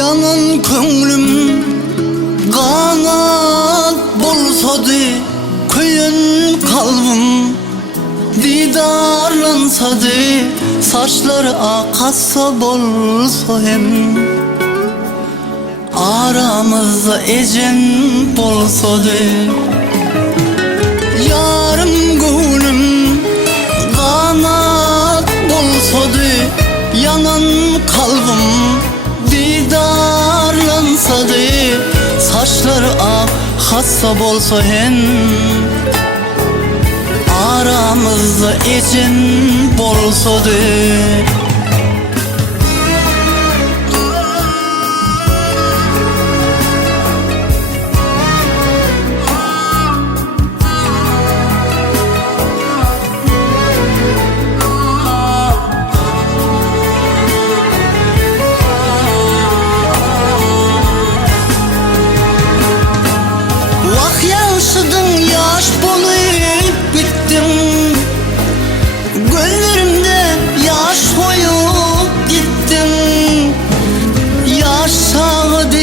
Yanan könglim kanat bolsady, köyün kalbim didarlansady, saçları akassa bolsa hem aramızda ecem bolsady. Yarım gönlüm kanat bolsady, yanan kalbim didarlansady, saçları akassa bolsa hem aramızda ecem bolsady. Yaşadın yaş bolup bittim, gözlerimde yaş koyup gittim. Yaşadı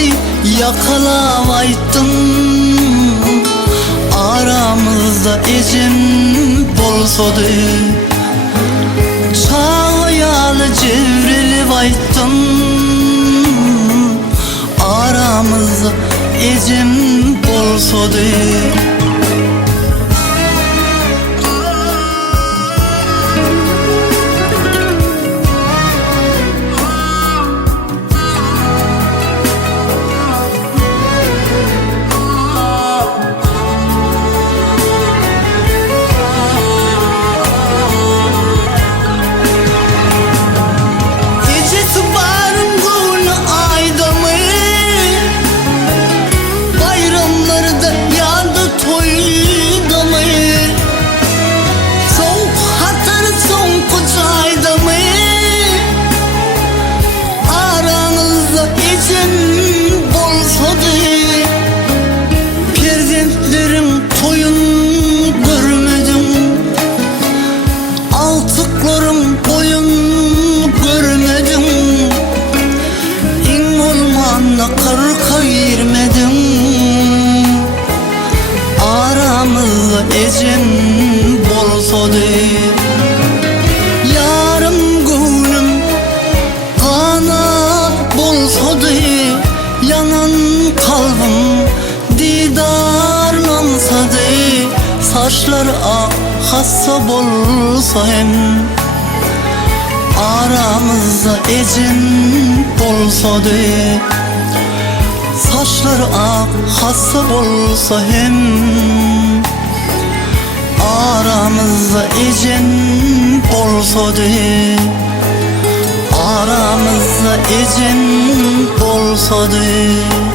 yakalayaydım, aramızda ecem bolsady. Çağyalı cevrilip ayttım, aramızda ecem bolsady. Perdentlerim toyun görmedim, altıklarım boyun görmedim. İn olmanla kırka girmedim, aramızda ecem bolsady. Yarım gönlüm kanat bolsady, yanan kalbim didarlansady, saçları akassa bolsa hem aramızda ecem bolsady. Saçları akassa bolsa hem aramızda ecem bolsady. Aramızda ecem bolsady.